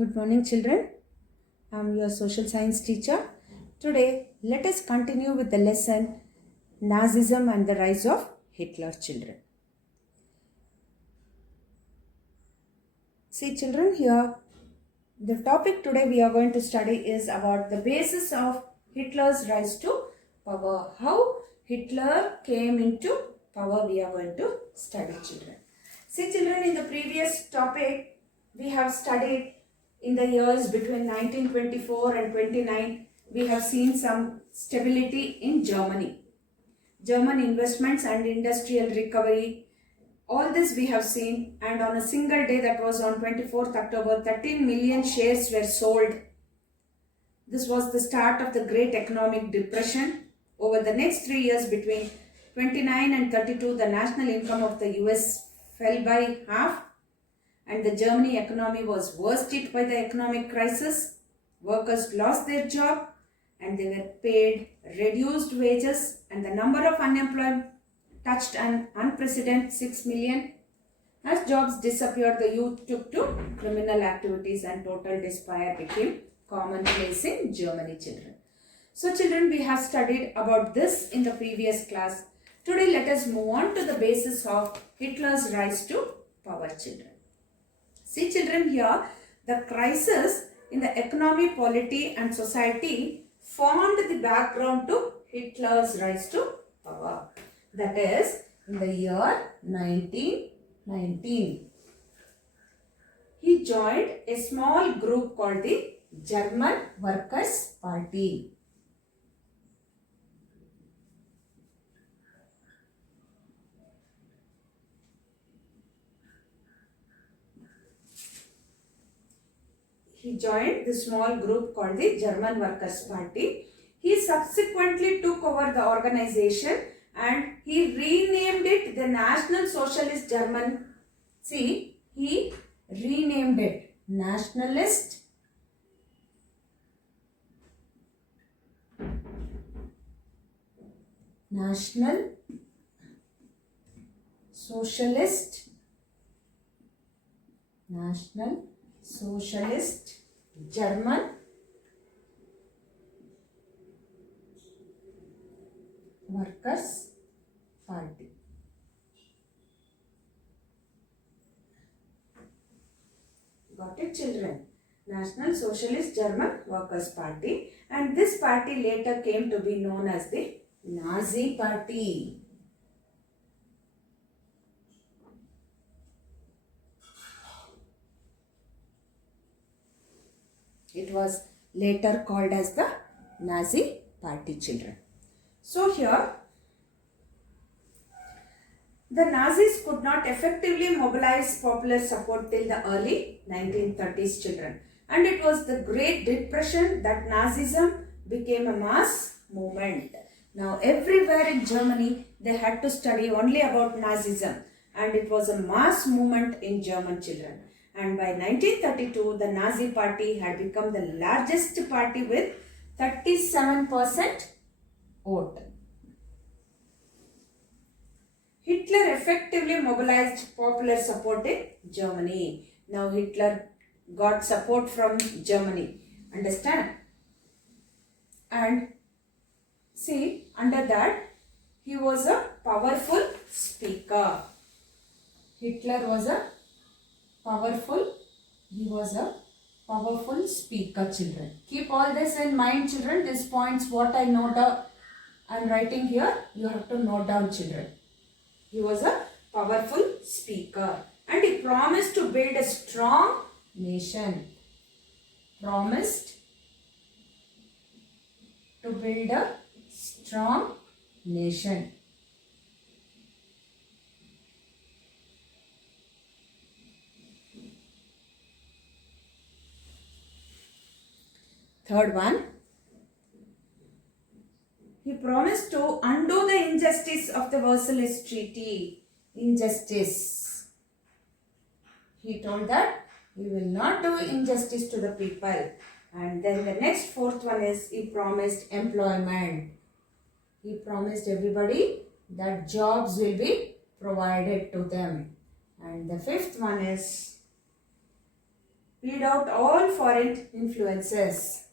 Good morning, children. I'm your social science teacher. Today, let us continue with the lesson Nazism and the Rise of Hitler, children. See, children, here the topic today we are going to study is about the basis of Hitler's rise to power. How Hitler came into power, we are going to study, children. See, children, in the previous topic, we have studied in the years between 1924 and 29, we have seen some stability in Germany. German investments and industrial recovery, all this we have seen, and on a single day, that was on 24th October, 13 million shares were sold. This was the start of the Great Economic Depression. Over the next 3 years between 29 and 32, the national income of the US fell by half and the Germany economy was worst hit by the economic crisis. Workers lost their job and they were paid reduced wages and the number of unemployed touched an unprecedented 6 million. As jobs disappeared, the youth took to criminal activities and total despair became commonplace in Germany, children. So children, we have studied about this in the previous class. Today let us move on to the basis of Hitler's rise to power, children. See, children, here the crisis in the economy, polity and society formed the background to Hitler's rise to power. That is, in the year 1919, he joined a small group called the German Workers' Party. He joined the small group called the German Workers' Party. He subsequently took over the organization and he renamed it the National Socialist German. See, he renamed it Nationalist National Socialist National Socialist German Workers' Party. Got it, children? National Socialist German Workers' Party, and this party later came to be known as the Nazi Party. It was later called as the Nazi Party, children. So here, the Nazis could not effectively mobilize popular support till the early 1930s, children. And it was the Great Depression that Nazism became a mass movement. Now, everywhere in Germany, they had to study only about Nazism. And it was a mass movement in German, children. And by 1932, the Nazi Party had become the largest party with 37% vote. Hitler effectively mobilized popular support in Germany. Now Hitler got support from Germany. Understand? And see, under that, he was a powerful speaker. Hitler was a powerful speaker, children. Keep all this in mind, children. These points, what I am writing here, you have to note down, children. He was a powerful speaker and he promised to build a strong nation. Promised to build a strong nation. Third one, he promised to undo the injustice of the Versailles Treaty. Injustice. He told that he will not do injustice to the people. And then the next fourth one is he promised employment. He promised everybody that jobs will be provided to them. And the fifth one is weed out all foreign influences.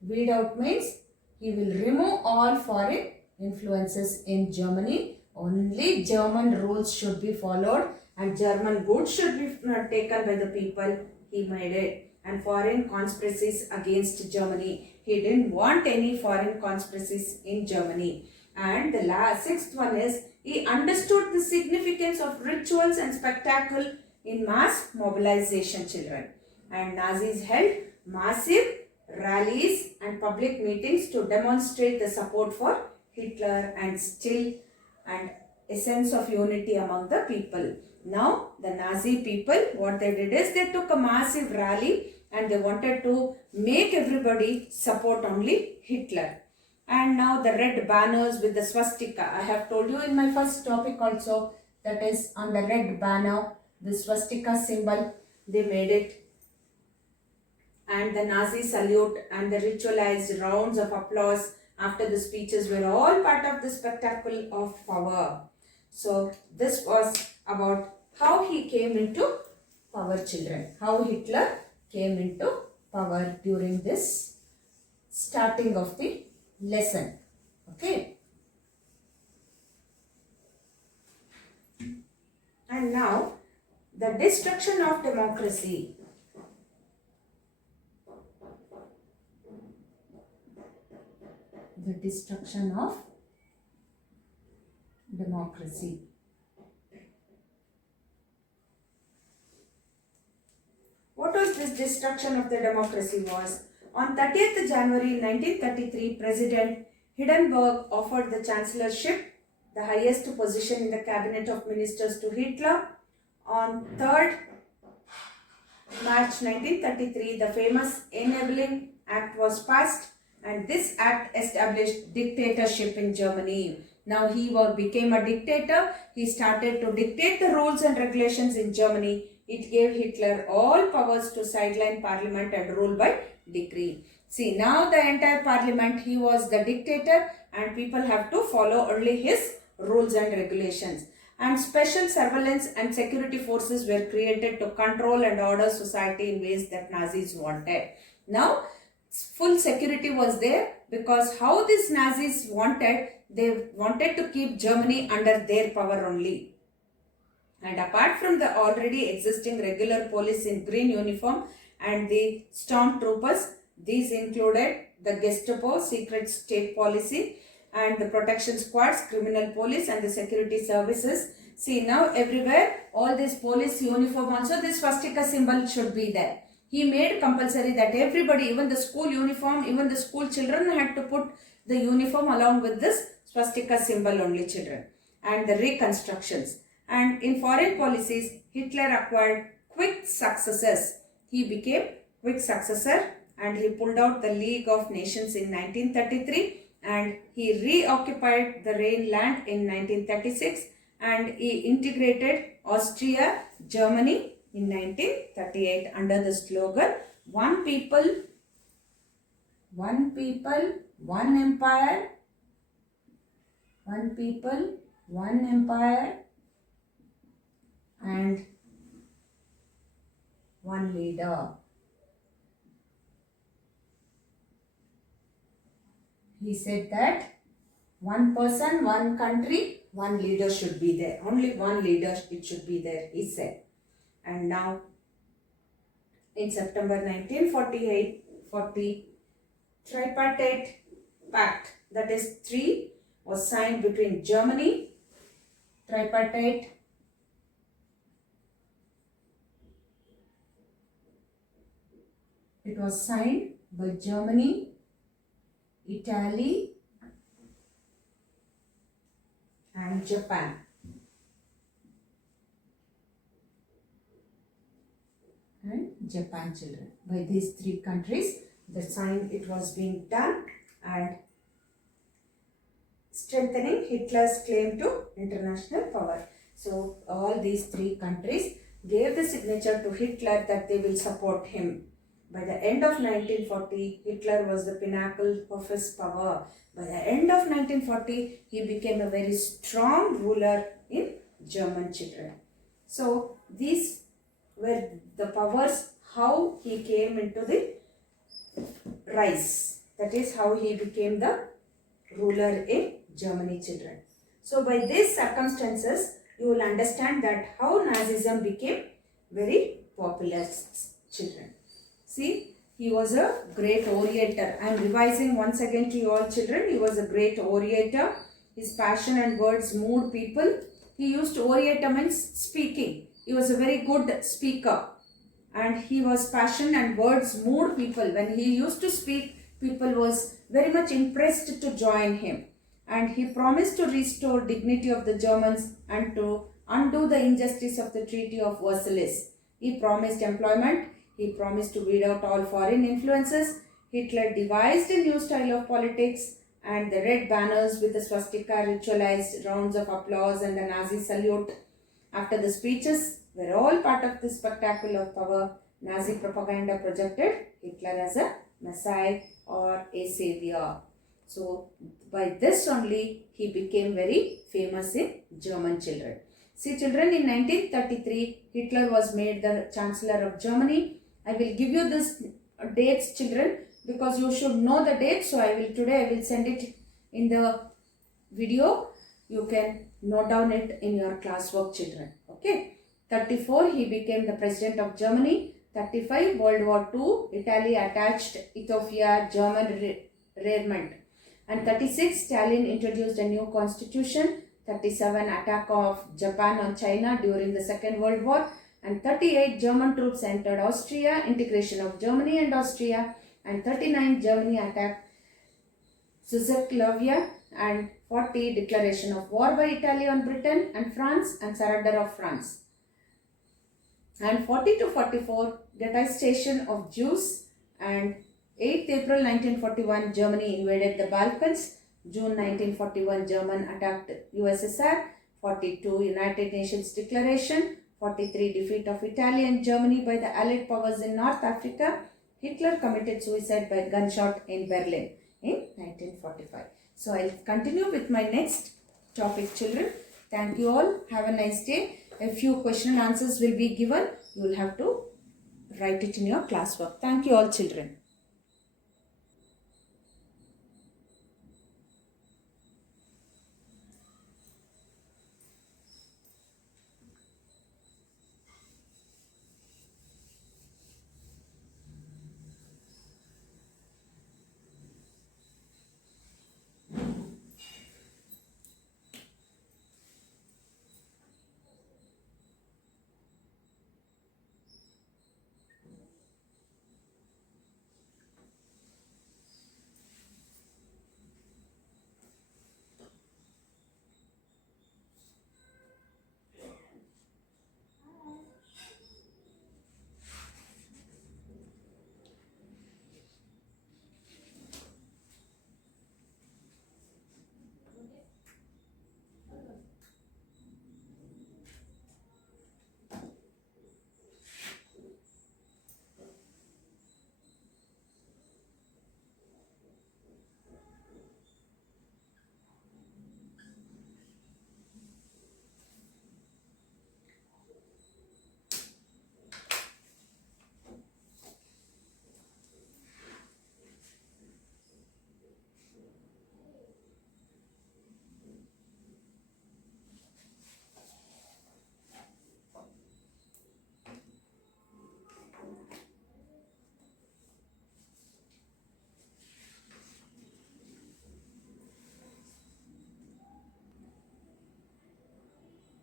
Weed out means he will remove all foreign influences in Germany. Only German rules should be followed and German goods should be taken by the people. He made it. And foreign conspiracies against Germany. He didn't want any foreign conspiracies in Germany. And the sixth one is he understood the significance of rituals and spectacle in mass mobilization, children. And Nazis held massive rallies and public meetings to demonstrate the support for Hitler and a sense of unity among the people. Now the Nazi people, what they did is they took a massive rally and they wanted to make everybody support only Hitler. And now the red banners with the swastika. I have told you in my first topic also, that is on the red banner, the swastika symbol, they made it. And the Nazi salute and the ritualized rounds of applause after the speeches were all part of the spectacle of power. So this was about how he came into power, children. How Hitler came into power during this starting of the lesson. Okay. And now the destruction of democracy. The destruction of democracy. What was this destruction of the democracy was? On 30th January 1933, President Hindenburg offered the chancellorship, the highest position in the cabinet of ministers, to Hitler. On 3rd March 1933, the famous Enabling Act was passed, and this act established dictatorship in Germany. Now he became a dictator. He started to dictate the rules and regulations in Germany. It gave Hitler all powers to sideline parliament and rule by decree. See, now the entire parliament, he was the dictator and people have to follow only his rules and regulations. And special surveillance and security forces were created to control and order society in ways that Nazis wanted. Now, full security was there because how these Nazis wanted, they wanted to keep Germany under their power only. And apart from the already existing regular police in green uniform and the stormtroopers, these included the Gestapo, secret state policy, and the protection squads, criminal police, and the security services. See, now everywhere, all this police uniform also, this swastika symbol should be there. He made compulsory that everybody, even the school uniform, even the school children had to put the uniform along with this swastika symbol only, children. And the reconstructions. And in foreign policies, Hitler acquired quick successes. He became quick successor and he pulled out the League of Nations in 1933 and he reoccupied the Rhineland in 1936 and he integrated Austria, Germany in 1938 under the slogan, one people, one empire, one people, one empire, and one leader. He said that one person, one country, one leader should be there. Only one leader it should be there, he said. And now, in September 1940, Tripartite Pact, that is 3, was signed between Germany, Tripartite, it was signed by Germany, Italy, and Japan. And Japan, children. By these 3 countries, the sign it was being done and strengthening Hitler's claim to international power. So all these 3 countries gave the signature to Hitler that they will support him. By the end of 1940, Hitler was the pinnacle of his power. By the end of 1940, he became a very strong ruler in German, children. So these were the powers, how he came into the rise. That is how he became the ruler in Germany, children. So by these circumstances, you will understand that how Nazism became very popular, children. See, he was a great orator. I am revising once again to you all, children. He was a great orator. His passion and words moved people. He used orator means speaking. He was a very good speaker. And he was passion and words moved people. When he used to speak, people was very much impressed to join him. And he promised to restore dignity of the Germans and to undo the injustice of the Treaty of Versailles. He promised employment. He promised to weed out all foreign influences. Hitler devised a new style of politics, and the red banners with the swastika, ritualized rounds of applause and the Nazi salute after the speeches were all part of the spectacle of power. Nazi propaganda projected Hitler as a messiah or a savior. So by this only he became very famous in German, children. See, children, in 1933 Hitler was made the Chancellor of Germany. I will give you this dates, children, because you should know the dates. So I will send it in the video. You can note down it in your classwork, children. Okay. 34 he became the President of Germany. 35 World War II, Italy attacked Ethiopia, German rearment. And 36 Stalin introduced a new constitution. 37 attack of Japan on China during the Second World War. And 38 German troops entered Austria, integration of Germany and Austria. And 39 Germany attacked Czechoslovakia. And 40 declaration of war by Italy on Britain and France and surrender of France. And 40 to 44 detestation of Jews. And 8th April 1941 Germany invaded the Balkans. June 1941 German attacked USSR. 42 United Nations Declaration. 43 defeat of Italy and Germany by the Allied powers in North Africa. Hitler committed suicide by gunshot in Berlin in 1945. So I'll continue with my next topic, children. Thank you all. Have a nice day. A few question and answers will be given. You will have to write it in your classwork. Thank you all, children.